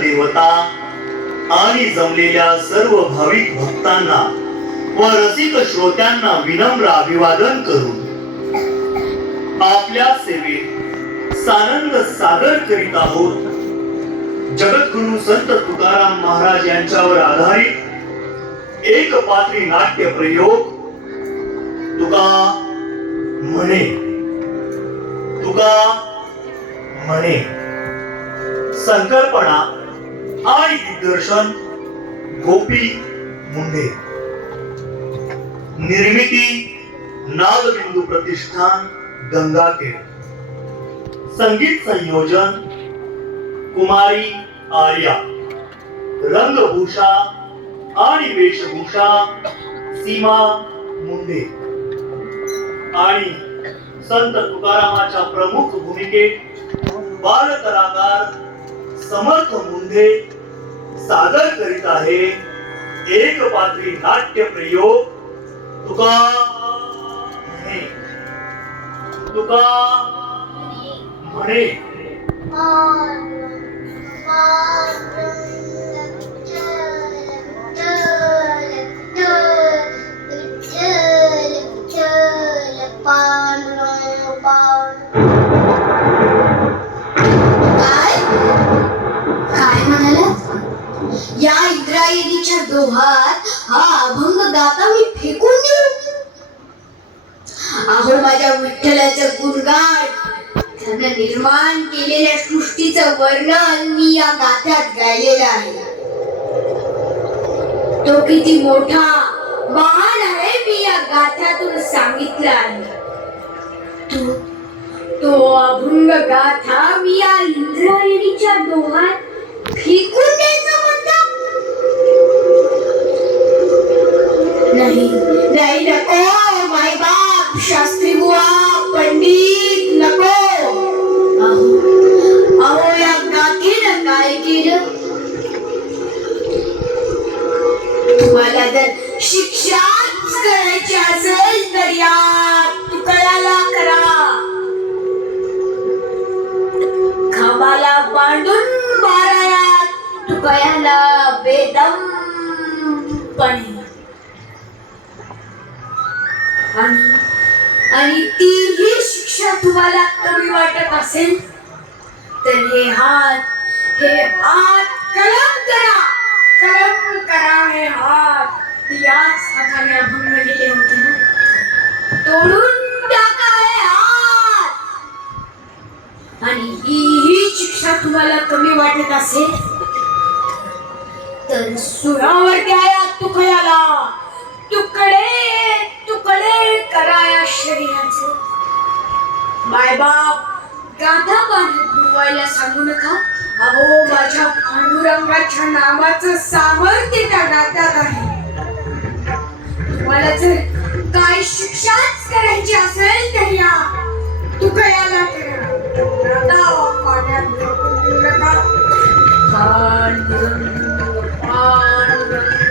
देवता आणि जमलेल्या सर्व भाविक भक्तांना व रसिक श्रोत्यांना विनम्र अभिवादन करून आपल्या सेवेत सानंद सादर करीत आहोत. जगद्गुरु संत तुकाराम महाराज यांच्यावर आधारित एक पात्री नाट्य प्रयोग तुका म्हणे. तुका म्हणे. संकल्पना आणि दिग्दर्शन गोपी मुंडे. निर्मिती नागबिंदू प्रतिष्ठान गंगाखेड. संगीत संयोजन कुमारी आर्या. रंगभूषा आणि वेशभूषा सीमा मुंडे. आणि संत तुकारामाच्या प्रमुख भूमिकेत बाल कलाकार समर्थ मुंडे सादर करीत आहे एक पात्री नाट्य प्रयोग तुका म्हणे. तुका म्हणे. अहो माझ्या विठ्ठलाचं गुणगान. त्यानं निर्माण केलेल्या सृष्टीचं वर्णन मी या गाथ्यात गायलेलं आहे. तो किती मोठा महान आहे मी या गाथ्यातून सांगितलं आहे. तो तो अभंग गाथा मी या इंद्रायणीच्या डोहात फेकून द्यायचं म्हणता? नाही नाही नको तुम्हाला जर शिक्षाच करायची असेल तर या तुकड्याला करा. खांबाला बांधून बाराया तुकयाला बेदम पणे. आणि आणि तीही शिक्षा तुम्हाला कमी वाटत असेल तर हे हात हे हात कलम करा. कलम करा हे हात याच हाताने अभंग लिहिले होते ना? तोडून टाकावे हात आणि ही ही शिक्षा तुम्हाला कमी वाटत असेल? तर सुरावरती द्याया तुकड्याला तुकडे तुकडे कराया शरीराचे. मायबाप गाधा बांधून बुडवायला सांगू नका. अहो माझ्या पांडुरंगाच्या नावाचं सामर्थ्य त्या नात्यात आहे. तुम्हाला जर काय शिक्षाच करायची असेल तर या तुकड्याला करा. पाण्यात पांडुरंग पांडुरंग.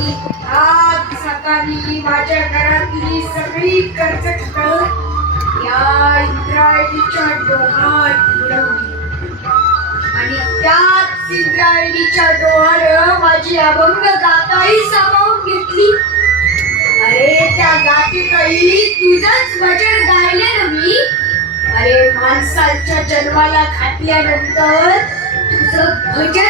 मी आज सकाळी माझ्या घरातली सगळी कर्ज या इंद्रायणीच्या डोहात बुडवली. आणि त्याच इंद्रायणीच्या डोहानं माझी अभंग गाताही सामावून घेतली. अरे त्या गातीतही तुझंच भजन गायले ना मी? अरे माणसाच्या जन्माला घातल्यानंतर तुझं भजन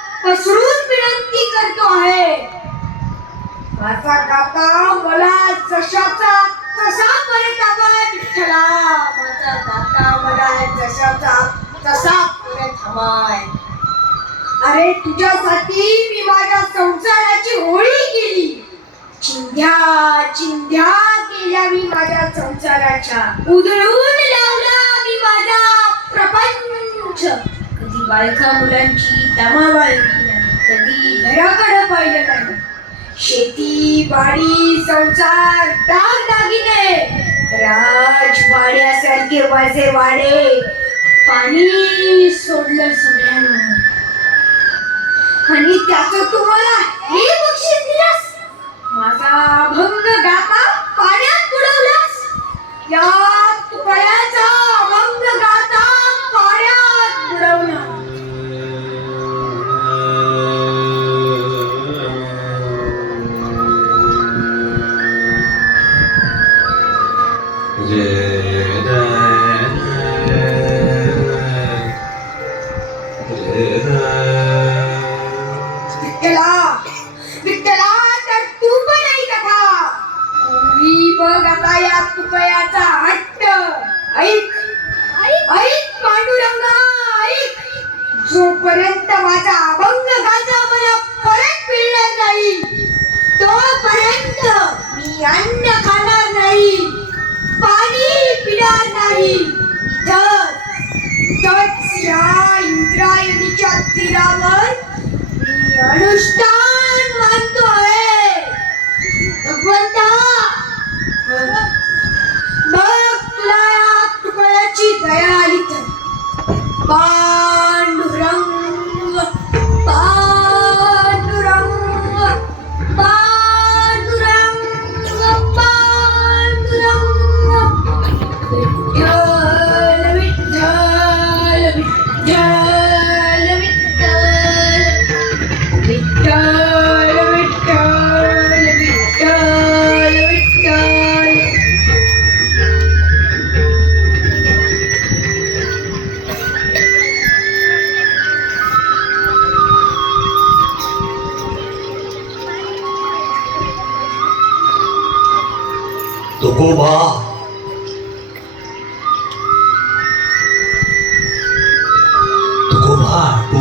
पसरून विनंती करतो आहे. माझा काका मला जशाचा तसा परत विठ्ठला माझा काका मला जशाचा तसा परत हवाय अरे तुझ्यासाठी मी माझ्या संसाराची होळी केली. चिंध्या चिंध्या केल्या मी माझ्या संसाराच्या. उधळून लावला मी माझा प्रपंच. कधी बायका मुलांची तमावाळ कधी घराकडे पाहिलं नाही. शेती बाडी संसार दाग दागिने. राजवाड्यासारखे वाजे वाडे. पाणी सोडलं सगळ्यांना. आणि त्याच तुम्हाला हे बक्षीस दिलास? माझा अभंग गाता पाण्यात बुडवलास? या तुकड्याचा अभंग गाता पाण्यात बुडवला समुद्राच्या तीरावर मी अनुष्ठान मानतोय. भगवंता बघ तुला तुकड्याची दया आली तर.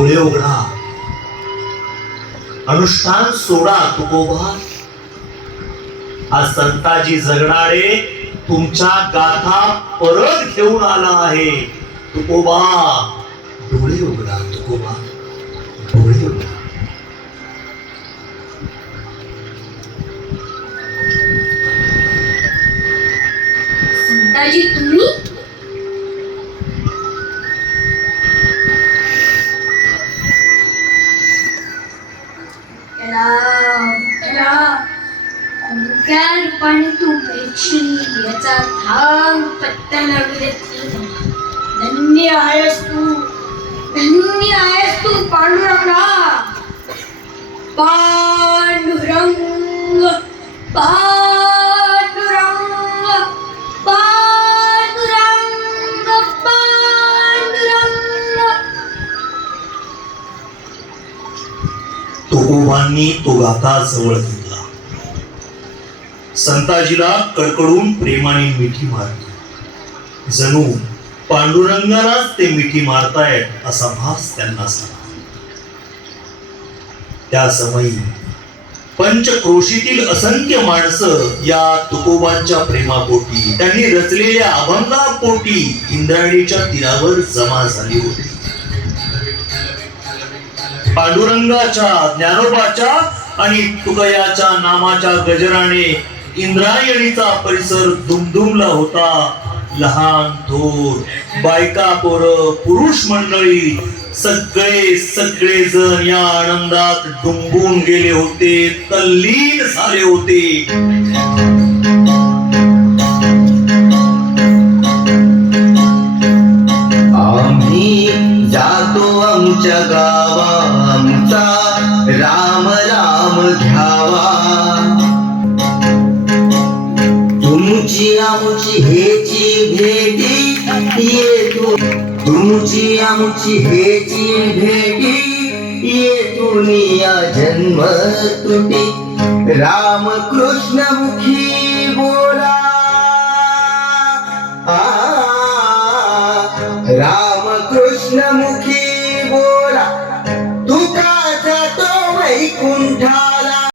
डोळे उघडा. अनुष्ठान सोडा तुकोबा. आज संताजी जगणारे तुमच्या गाथा परत घेऊन आला आहे. तुकोबा डोळे कोणत्या रूपाने तू भेटशील याचा थांब पत्ता लागू देत धन्य आहेस तू धन्य आहेस तू पांडुरंगा. पांडुरंग पांडुरंग पांडुरंग पांडुरंग. तुकोबांनी तो गाथा जवळ संताजीला कडकडून प्रेमाने मिठी मारली जणू पांडुरंगालाच ते मिठी मारतायत असा भास त्यांना त्या समयी पंचक्रोशीतील असंख्य माणसं या तुकोबांच्या प्रेमापोटी त्यांनी रचलेल्या अभंगापोटी इंद्रायणीच्या तीरावर जमा झाली होती. पांडुरंगाच्या ज्ञानोबाच्या आणि तुकयाच्या नामाच्या गजराने इंद्रायणीचा परिसर दुमदुमला होता. लहान थोर बायका पोर पुरुष मंडळी सगळे सगळे जण या आनंदात डुंबून गेले होते तल्लीन झाले होते. हेची भेटी येतुनिया जन्म तुटी. राम कृष्ण मुखी